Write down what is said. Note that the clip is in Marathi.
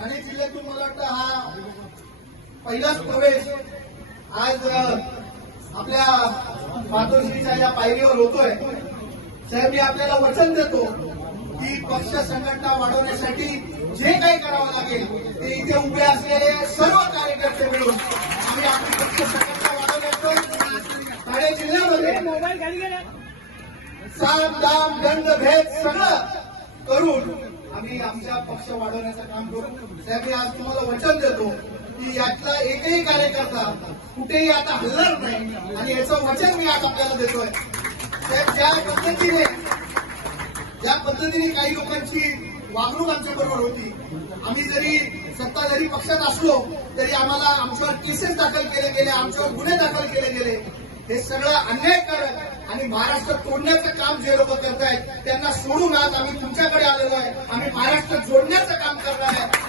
ठाणे जिल्ह्यातून मला वाटतं हा पहिलाच प्रवेश आज आपल्या मातोश्रीच्या या पायरीवर होतोय. साहेब, मी आपल्याला वचन देतो की पक्ष संघटना वाढवण्यासाठी जे काही करावं लागेल ते इथे उभे असलेले सर्व कार्यकर्ते मिळून आम्ही आपली पक्ष संघटना वाढवण्याचं ठाणे जिल्ह्यामध्ये साम दाम दंड भेद सगळं करून आम्ही आमचा पक्ष वाढवण्याचं काम करू. साहेब, मी आज तुम्हाला वचन देतो की यातला एकही कार्यकर्ता कुठेही आता हलणार नाही आणि याचं वचन मी आज आपल्याला देतोय. साहेब, ज्या पद्धतीने काही लोकांची वागणूक आमच्या बरोबर होती, आम्ही जरी सत्ताधारी पक्षात असलो तरी आम्हाला आमच्यावर केसेस दाखल केले गेले, आमच्यावर गुन्हे दाखल केले गेले. हे सगळं अन्यायकारक आणि महाराष्ट्र तोडण्याचं काम जे लोक करतायत त्यांना सोडून आज आम्ही तुमच्याकडे आलेलो आहे. आम्ही महाराष्ट्र जोडण्याचं काम करणार आहे.